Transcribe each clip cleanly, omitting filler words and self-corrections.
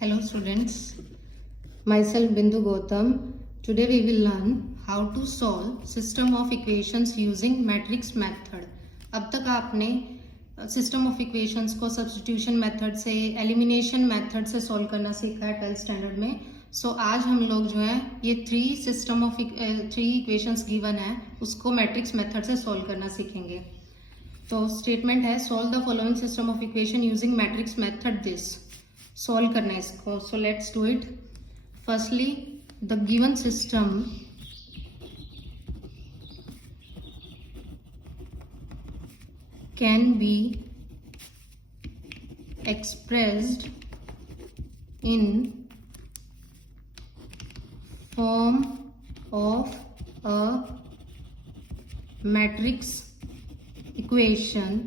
Hello students, myself Bindu Gautam. Today we will learn how to solve system of equations using matrix method. अब तक आपने system of equations को substitution method से, elimination method से solve करना सीखा है 12th स्टैंडर्ड में. सो आज हम लोग जो है ये थ्री इक्वेशंस गिवन है उसको मैट्रिक्स मेथड से सॉल्व करना सीखेंगे. तो स्टेटमेंट है solve the following system of equation using matrix method. This solve करना है इसको. So let's do it. Firstly the given system can be expressed in form of a matrix equation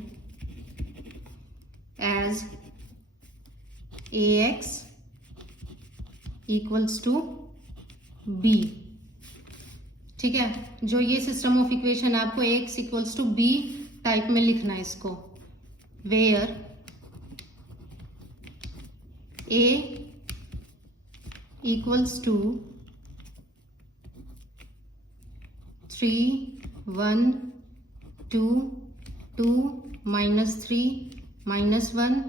as ax equals to b. ठीक है, जो ये system of equation आपको ax equals to b type में लिखना है इसको, where a equals to 3 1 2 2 minus 3 minus 1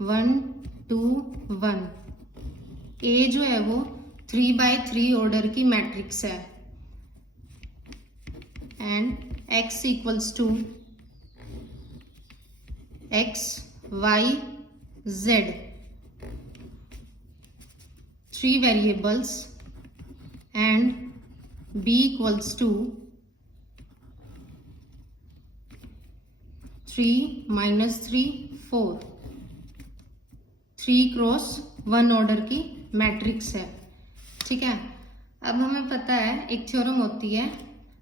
1 2 1. a जो है वो 3x3 ऑर्डर की मैट्रिक्स है and x equals to x y z. 3 variables and b equals to 3 minus 3 4. 3 cross 1 order की मैट्रिक्स है. ठीक है, अब हमें पता है एक थ्योरम होती है,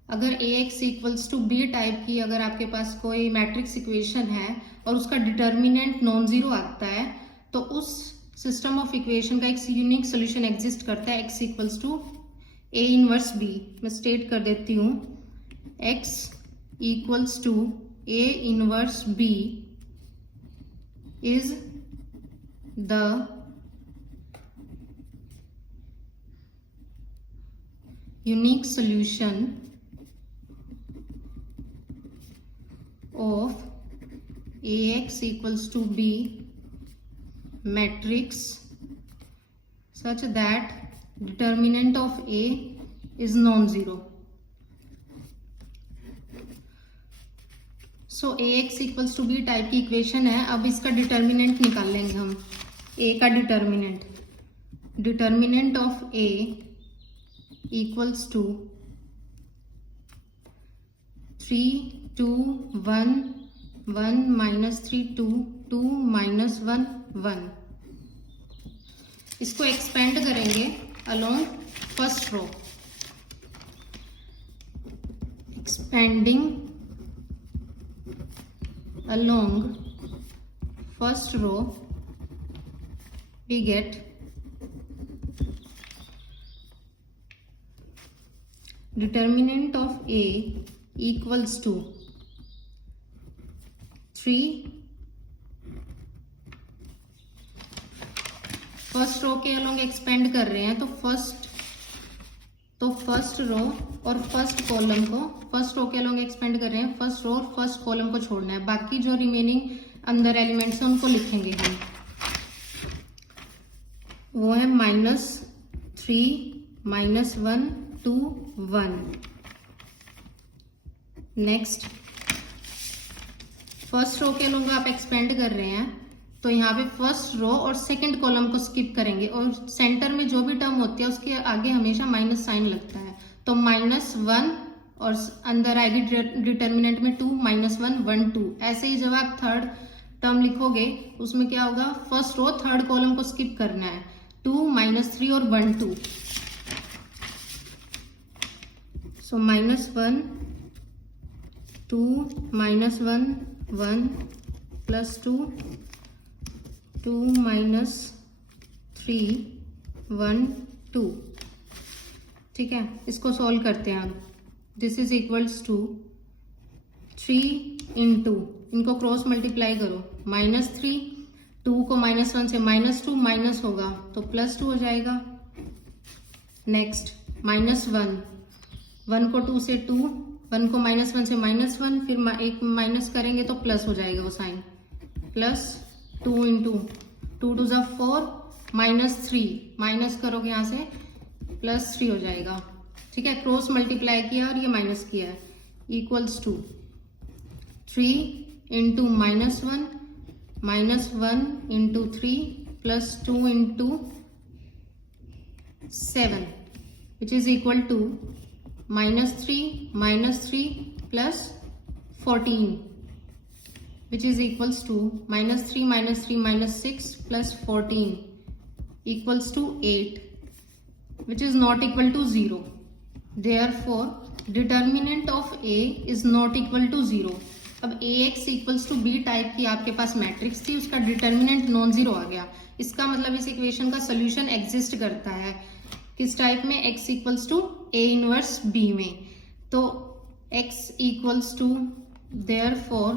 अगर ax equals to b type की अगर आपके पास कोई मैट्रिक्स इक्वेशन है और उसका डिटर्मिनेंट नॉन जीरो आता है तो उस सिस्टम ऑफ इक्वेशन का एक यूनिक सोल्यूशन एग्जिस्ट करता है x equals to a inverse b. मैं स्टेट कर देती हूँ, x equals to a inverse b is the unique solution of ax equals to b matrix such that determinant of a is non-zero. So ax equals to b type की equation है. अब इसका determinant निकाल लेंगे हम. a का determinant of a equals to 3 2 1 1 minus 3 2 2 minus 1 1. इसको expand करेंगे along first row. Expanding along first row we get determinant of a equals to 3. First row के अलोंग एक्सपेंड कर रहे हैं तो फर्स्ट रो और फर्स्ट कॉलम को, फर्स्ट रो के अलोंग एक्सपेंड कर रहे हैं, फर्स्ट रो और फर्स्ट कॉलम को छोड़ना है. बाकी जो रिमेनिंग अंदर एलिमेंट्स हैं उनको लिखेंगे हम. वो है -3 -1 2 1. नेक्स्ट फर्स्ट रो के लोग आप एक्सपेंड कर रहे हैं तो यहाँ पे फर्स्ट रो और सेकंड कॉलम को स्किप करेंगे और सेंटर में जो भी टर्म होती है उसके आगे हमेशा माइनस साइन लगता है. तो -1 और अंदर आएगी डिटर्मिनेंट में 2 -1 1 2. ऐसे ही जब आप थर्ड टर्म लिखोगे उसमें क्या होगा, फर्स्ट रो थर्ड कॉलम को स्किप करना है. 2 -3 और 1 2. सो -1 2 -1 1 plus 2 2 minus 3 1 2. ठीक है, इसको सॉल्व करते हैं हम. This is equals to 3 into, इनको क्रॉस मल्टीप्लाई करो, -3 2 को -1 से -2 माइनस होगा तो +2 हो जाएगा। नेक्स्ट -1, 1 को 2 से 2, 1 को -1 से -1, फिर एक माइनस करेंगे तो प्लस हो जाएगा वो साइन, +2 इंटू 2 2 ज़ा 4, -3 माइनस करोगे यहाँ से +3 हो जाएगा। ठीक है, क्रॉस मल्टीप्लाई किया और ये माइनस किया है, equals to 3 into -1, -1 into 3 +2 into 7 which is equal to -3 plus 14 which is equals to -3 -6 plus 14 equals to 8 which is not equal to 0. Therefore, determinant of A is not equal to 0. अब AX equals to B type की आपके पास matrix थी, उसका determinant non zero आ गया। इसका मतलब इस equation का सोल्यूशन एग्जिस्ट करता है किस टाइप में, X equals to A inverse B में। तो X equals to therefore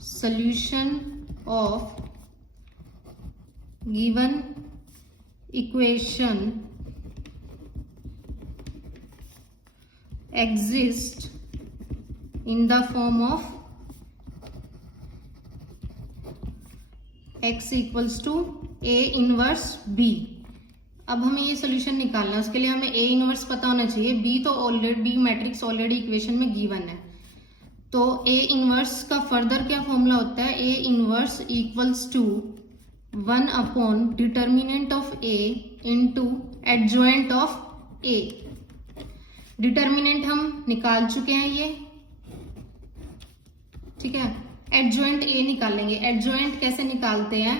solution of given equation exists in the form of x equals to A inverse B। अब हमें ये सोल्यूशन निकालना है, उसके लिए हमें A इनवर्स पता होना चाहिए, B तो already B matrix already equation में गिवन है। तो A इनवर्स का फर्दर क्या फॉर्मूला होता है, A inverse equals to 1 upon determinant of A into adjoint of A। Determinant हम निकाल चुके हैं ये, ठीक है। एडजॉइंट A निकालेंगे। एडजॉइंट कैसे निकालते हैं,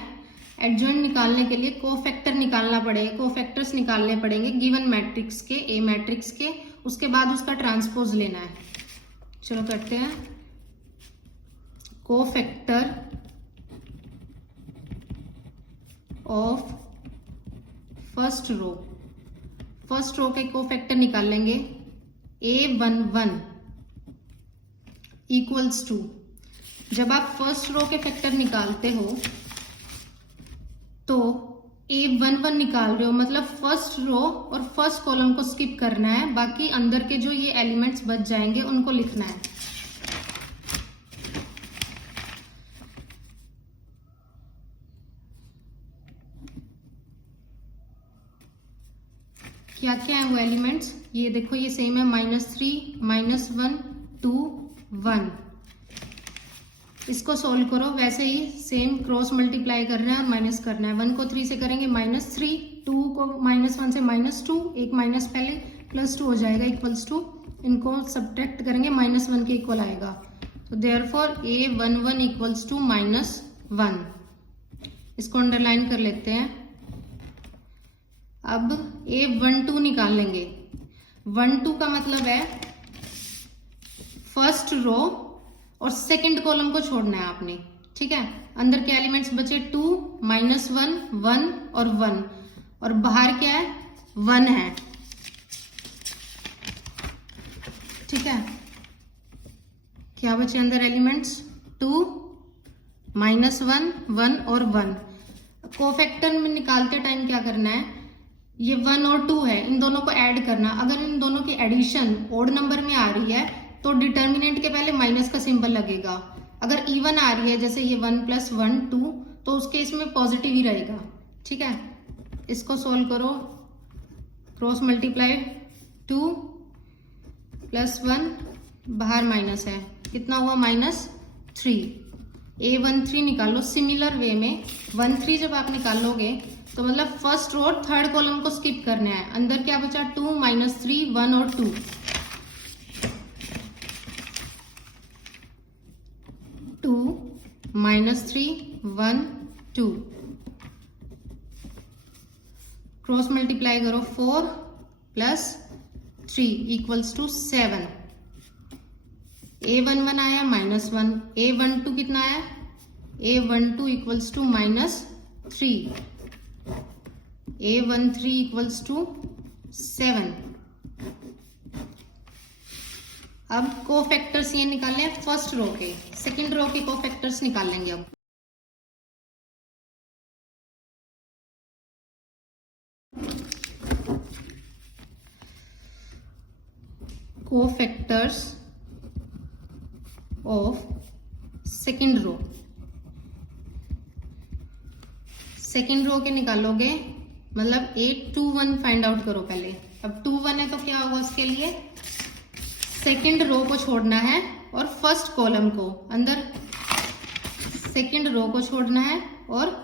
एडजॉइंट निकालने के लिए कोफैक्टर निकालना पड़ेगा, कोफैक्टर्स निकालने पड़ेंगे गिवन मैट्रिक्स के, A मैट्रिक्स के, उसके बाद उसका ट्रांसपोज लेना है। चलो करते हैं। कोफैक्टर ऑफ फर्स्ट रो के कोफैक्टर निकाल लेंगे। A11 इक्वल्स टू, जब आप फर्स्ट रो के फैक्टर निकालते हो तो A11 निकाल रहे हो, मतलब फर्स्ट रो और फर्स्ट कॉलम को स्किप करना है, बाकी अंदर के जो ये एलिमेंट्स बच जाएंगे उनको लिखना है। क्या क्या है वो एलिमेंट्स, ये देखो ये सेम है, -3 -1 2 1। इसको सोल्व करो, वैसे ही सेम क्रॉस मल्टीप्लाई करना है और माइनस करना है। 1 को 3 से करेंगे -3, 2 को -1 से -2, एक माइनस पहले, +2 हो जाएगा इक्वल्स टू, इनको सब्ट्रैक्ट करेंगे -1 के इक्वल आएगा। तो देयरफॉर A11 इक्वल्स टू -1। इसको अंडरलाइन कर लेते हैं। अब A12 निकाल लेंगे। 12 का मतलब है फर्स्ट रो और सेकंड कॉलम को छोड़ना है आपने, ठीक है। अंदर के एलिमेंट्स बचे 2 -1 1 और 1, और बाहर क्या है 1 है, ठीक है। क्या बचे अंदर एलिमेंट्स 2 -1 1 और 1। कोफैक्टर में निकालते टाइम क्या करना है, ये 1 और 2 है, इन दोनों को ऐड करना। अगर इन दोनों की एडिशन ओड नंबर में आ रही है तो डिटर्मिनेंट के पहले माइनस का सिंबल लगेगा। अगर इवन आ रही है, जैसे ये 1 + 1 2, तो उसके इसमें पॉजिटिव ही रहेगा, ठीक है। इसको सोल्व करो, क्रॉस मल्टीप्लाई 2 + 1, बाहर माइनस है, कितना हुआ -3। A13 निकालो। सिमिलर वे में 13 जब आप निकालोगे तो मतलब फर्स्ट रो और थर्ड कॉलम को स्किप करना है। अंदर क्या बचा 2 -3 1 और 2। 2 -3 1 2, क्रॉस मल्टीप्लाई करो, 4 + 3 इक्वल्स टू 7। A11 आया -1, A12 कितना आया, A12 equals to -3, A13 equals to 7। अब कोफैक्टर्स ये निकालने हैं फर्स्ट रो के, सेकंड रो के कोफैक्टर्स निकाल लेंगे अब। Cofactors of second row. Second row के निकालोगे, मतलब 8 2 1 फाइंड आउट करो पहले। अब 2 1 है तो क्या होगा उसके लिए, सेकेंड रो को छोड़ना है और फर्स्ट कॉलम को अंदर, सेकेंड रो को छोड़ना है और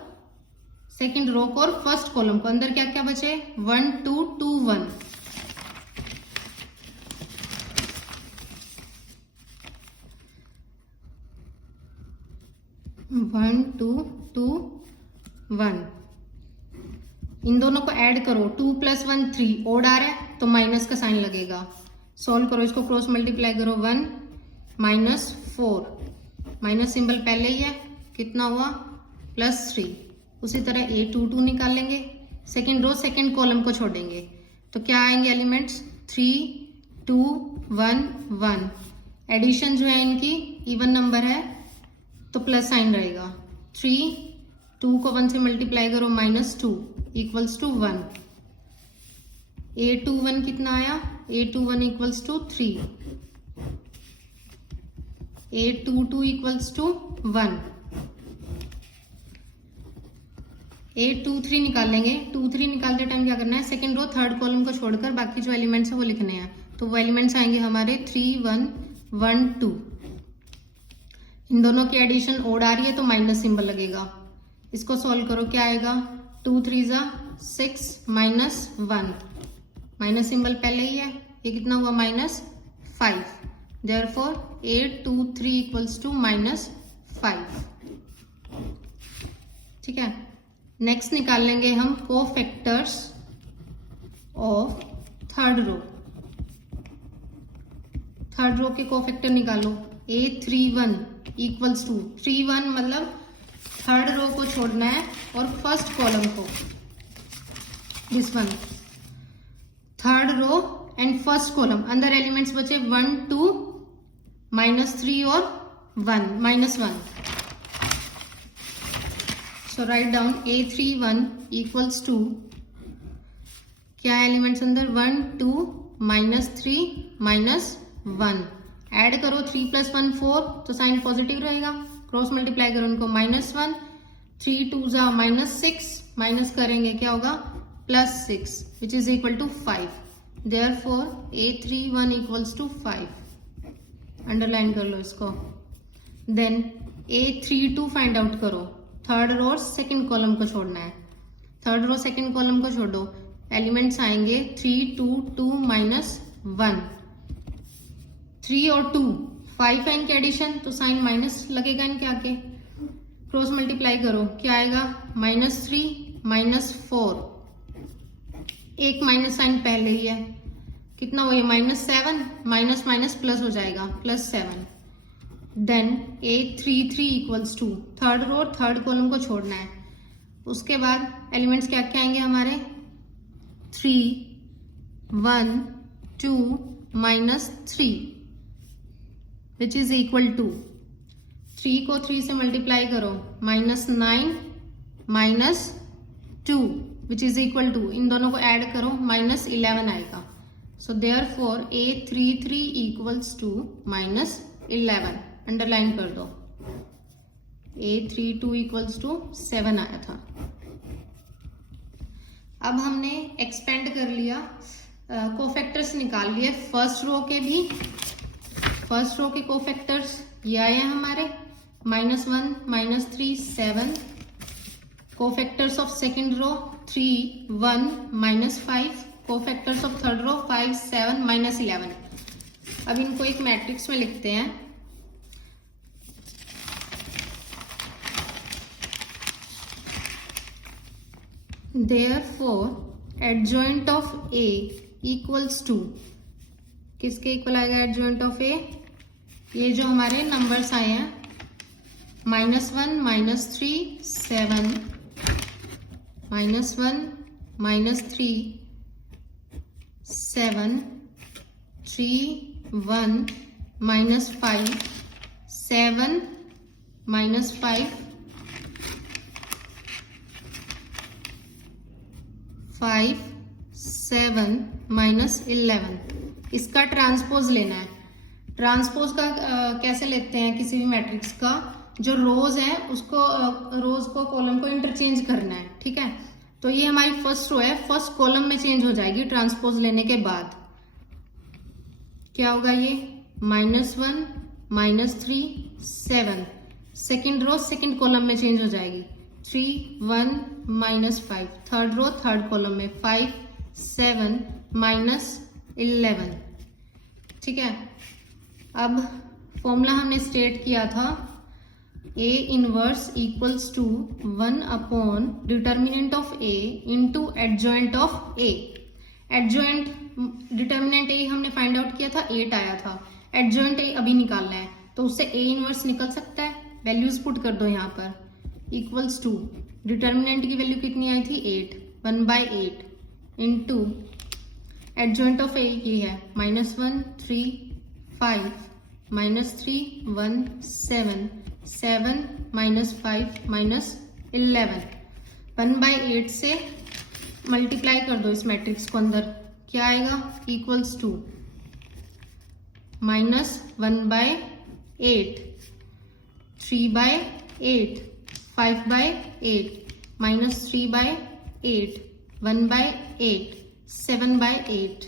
सेकेंड रो को और फर्स्ट कॉलम को अंदर क्या क्या बचे, 1 2 2 1। वन टू टू वन, इन दोनों को ऐड करो, 2 + 1 3, ओड आ रहा है तो माइनस का साइन लगेगा। सॉल्व करो, इसको क्रॉस मल्टीप्लाई करो, 1 -4, माइनस सिंबल पहले ही है, कितना हुआ +3। उसी तरह A22 निकाल लेंगे, सेकेंड रो सेकेंड कॉलम को छोड़ेंगे तो क्या आएंगे एलिमेंट्स, 3 2 1 1। एडिशन जो है इनकी इवन नंबर है तो प्लस साइन रहेगा। 3 2 को 1 से मल्टीप्लाई करो, -2 = 1। A21 कितना आया, A21 = 3, A22 = 1। A23 निकाल लेंगे। 23 निकालते टाइम क्या करना है, सेकेंड रो थर्ड कॉलम को छोड़कर बाकी जो एलिमेंट्स है वो लिखने हैं। तो वो एलिमेंट्स आएंगे हमारे 3 1 1 2। इन दोनों की एडिशन ओड आ रही है तो माइनस सिंबल लगेगा। इसको सॉल्व करो, क्या आएगा, 2 3 6 -1, माइनस सिंबल पहले ही है, ये कितना हुआ -5। Therefore A23 = -5। ठीक है, नेक्स्ट निकाल लेंगे हम cofactors of third row. Third row के कोफैक्टर निकालो। A31 = 31, मतलब थर्ड रो को छोड़ना है और फर्स्ट कॉलम को, this one, third row and first column अंदर एलिमेंट्स बचे 1 2 -3 और 1 -1। सो राइट डाउन A31 = क्या एलिमेंट्स अंदर, 1 2 -3 -1। ऐड करो, 3 + 1 4 तो साइन पॉजिटिव रहेगा। क्रॉस मल्टीप्लाई करो उनको, -1 3 2 -6, माइनस करेंगे क्या होगा, +6 which is equal to 5। Therefore A31 = 5। Underline कर लो इसको। देन A32 फाइंड आउट करो, थर्ड रो और सेकेंड कॉलम को छोड़ना है। थर्ड रो सेकेंड कॉलम को छोड़ो, एलिमेंट्स आएंगे 3 2 2 -1। 3 और 2 5 है इनके एडिशन तो साइन माइनस लगेगा इनके आगे। क्रॉस मल्टीप्लाई करो, क्या आएगा, -3 -4, एक माइनस साइन पहले ही है, कितना हुआ, -7, माइनस माइनस प्लस हो जाएगा, +7। Then A33 = third row third column को छोड़ना है। उसके बाद एलिमेंट्स क्या क्या आएंगे हमारे, 3 1 2 -3 विच इज इक्वल टू, 3 को 3 से मल्टीप्लाई करो, -9 -2 विच इज इक्वल टू, इन दोनों को ऐड करो, -11 आएगा। So therefore A33 = -11। अंडरलाइन कर दो, A32 = 7 आया था। अब हमने एक्सपेंड कर लिया, कोफैक्टर्स निकाल लिए फर्स्ट रो के भी। फर्स्ट रो के कोफैक्टर्स ये आए हैं हमारे, -1 -3 7। Cofactors of second row 3 1 -5। Cofactors of third row 5 7 -11। अब इनको एक मैट्रिक्स में लिखते हैं। Therefore adjoint of A = किसके इक्वल आएगा एडजॉइंट ऑफ ए, ये जो हमारे नंबर्स आए हैं, -1 -3 7 -1 -3 7 3 1 -5 7 -5 5 7 -11। इसका ट्रांसपोज लेना है। ट्रांसपोज का कैसे लेते हैं किसी भी मैट्रिक्स का, जो रोज है उसको रोज को कॉलम को इंटरचेंज करना है, ठीक है। तो ये हमारी फर्स्ट रो है, फर्स्ट कॉलम में चेंज हो जाएगी ट्रांसपोज लेने के बाद। क्या होगा ये -1 -3 7। सेकेंड रो सेकेंड कॉलम में चेंज हो जाएगी 3 1 -5। थर्ड रो थर्ड कॉलम में 5 7 -11, ठीक है। अब फॉर्मूला हमने स्टेट किया था A inverse equals to 1 upon determinant of A into adjoint of A। Adjoint determinant A हमने फाइंड आउट किया था 8 आया था, एडजॉइंट A अभी निकालना है, तो उससे A इनवर्स निकल सकता है। वैल्यूज पुट कर दो यहाँ पर, इक्वल्स टू डिटर्मिनेंट की वैल्यू कितनी आई थी 8, 1/8 इंटू एडजॉइंट ऑफ A ये है -1 3 5 -3 1 7 7 -5 -11। 1/8 से मल्टीप्लाई कर दो इस मैट्रिक्स को अंदर, क्या आएगा इक्वल्स टू -1/8 3/8 5/8 -3/8 1/8 7/8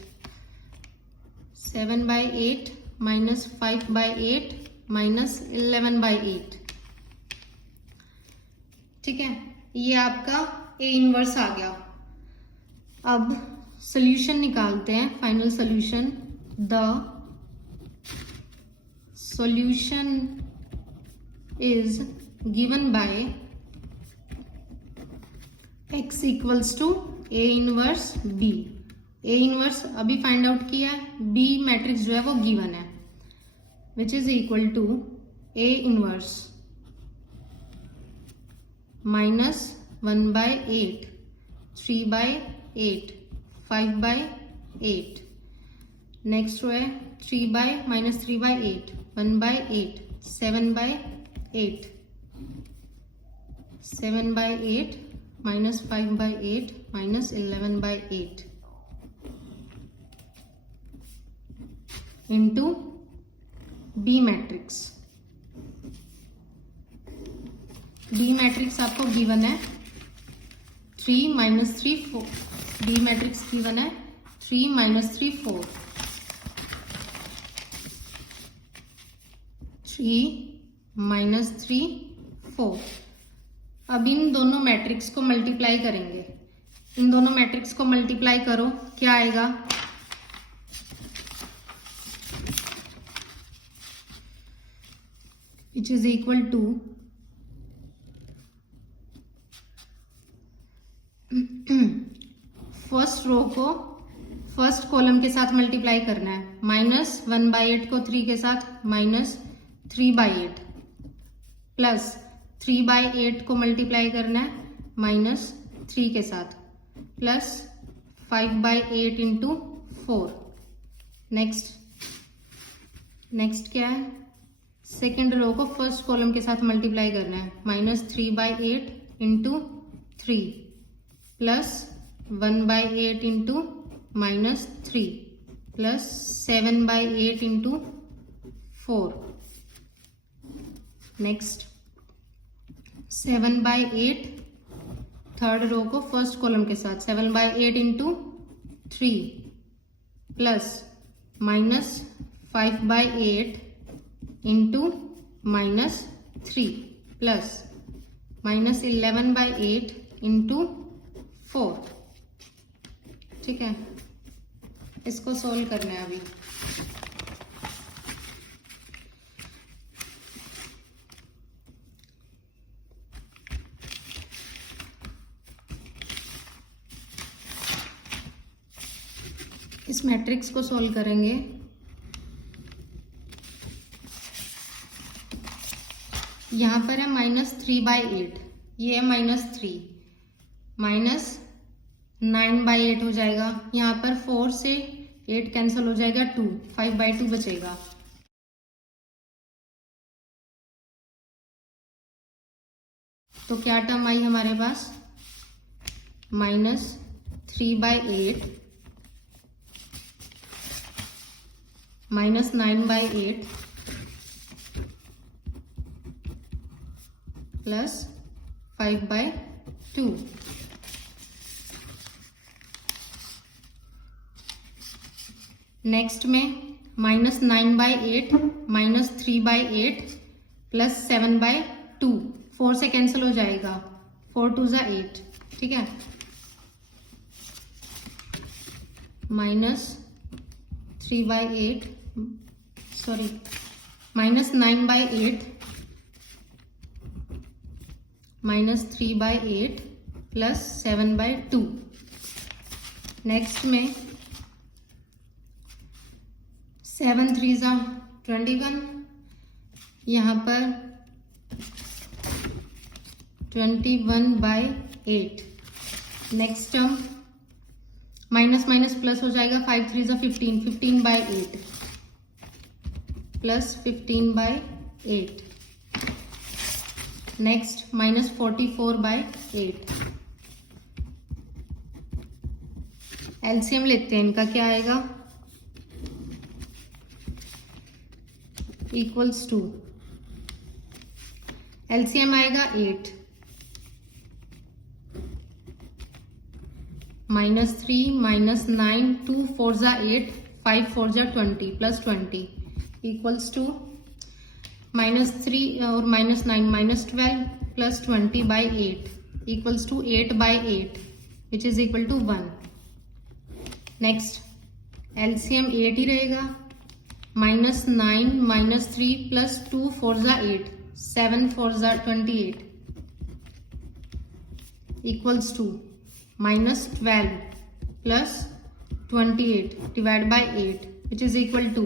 7/8 -5/8 -11/8, ठीक है। ये आपका A इनवर्स आ गया। अब सॉल्यूशन निकालते हैं, final solution. The solution is given by x equals to A inverse B। A inverse अभी फाइंड आउट किया है, B मैट्रिक्स जो है वो गिवन है, which is equal to A inverse -1/8 3/8 5/8। Next row है 3/8 1/8 7/8 7/8 -5/8 -11/8 into B matrix. B matrix आपको given है 3 -3 4। B मैट्रिक्स गिवन है 3 -3 4 3 -3 4। अब इन दोनों मैट्रिक्स को मल्टीप्लाई करेंगे। इन दोनों मैट्रिक्स को मल्टीप्लाई करो, क्या आएगा which is equal to first row को फर्स्ट कॉलम के साथ मल्टीप्लाई करना है, -1/8 को 3 के साथ -3/8 प्लस 3/8 को मल्टीप्लाई करना है -3 के साथ प्लस 5/8 इंटू 4। नेक्स्ट क्या है, सेकेंड रो को फर्स्ट कॉलम के साथ मल्टीप्लाई करना है, -3/8 into 3 plus 1/8 into -3 plus 7/8 into 4। Next 7/8 third row को फर्स्ट कॉलम के साथ 7/8 into 3 plus -5/8 into -3 plus -11/8 into 4, ठीक है। इसको सोल्व करना है अभी। इस मैट्रिक्स को सोल्व करेंगे। यहाँ पर है -3/8, ये है -3 -9/8 हो जाएगा। यहाँ पर 4 से 8 कैंसिल हो जाएगा, 2 5/2 बचेगा। तो क्या टर्म आई हमारे पास -3/8 minus 9 by 8 plus 5 by 2. Next में minus 9 by 8 minus 3 by 8 plus 7 by 2, 4 से कैंसिल हो जाएगा, 4 2 ज़ा 8, ठीक है। Minus 3 by 8 sorry minus 9 by 8 minus 3 by 8 plus 7 by 2। Next में 7 3 ज़ा 21, यहाँ पर 21 by 8। Next term minus minus plus हो जाएगा, 5 3 ज़ा 15, 15 by 8 plus 15 by 8। Next minus 44 by 8। LCM लेते हैं इनका, क्या आएगा, इक्वल्स टू एलसीएम आएगा 8 माइनस 3 माइनस 9 2 4 ज़ा 8 5 4 ज़ा 20 प्लस 20 इक्वल्स टू माइनस 3 और minus 9 minus 12 plus 20 by 8 equals to 8 by 8 which is equal to 1। Next LCM 8 ही रहेगा, माइनस 9 माइनस 3 प्लस 2 4 ज़ा 8 7 4 ज़ा 28 equals to minus 12 plus 28 divide by 8 which is equal to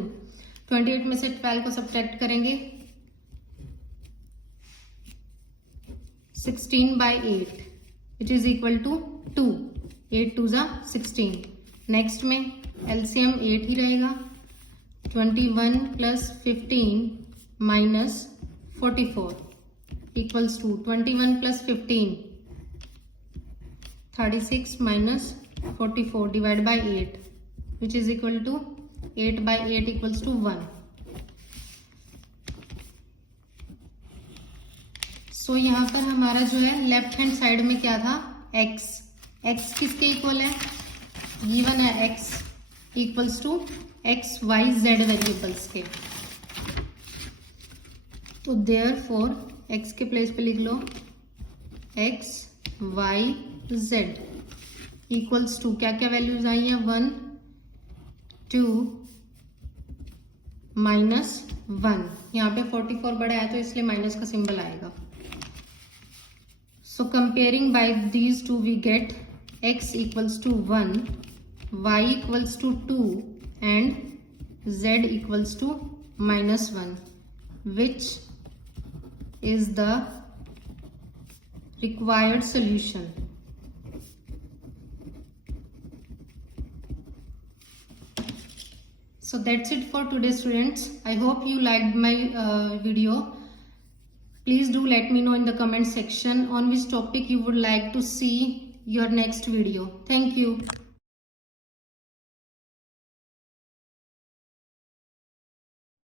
28 में से 12 को सब्ट्रैक्ट करेंगे 16 by 8 which is equal to 2, 8 2 ज़ा 16। Next में एलसीएम 8 ही रहेगा, 21 plus 15 minus 44 equals to 21 plus 15 36 minus 44 divide by 8 which is equal to 8 by 8 equals to 1। So यहाँ पर हमारा जो है लेफ्ट हैंड साइड में क्या था, x किसके इक्वल है, गिवन है x equals to x y z variables के। तो देयरफॉर x के प्लेस पे लिख लो x y z equals to क्या क्या वैल्यूज आई हैं, 1 2 माइनस 1। यहाँ पे 44 बड़ा है तो इसलिए माइनस का सिंबल आएगा। So comparing by these two we get x equals to 1, y equals to 2 and z equals to minus 1, which is the required solution. So that's it for today, students. I hope you liked my video. Please do let me know in the comment section on which topic you would like to see your next video. Thank you.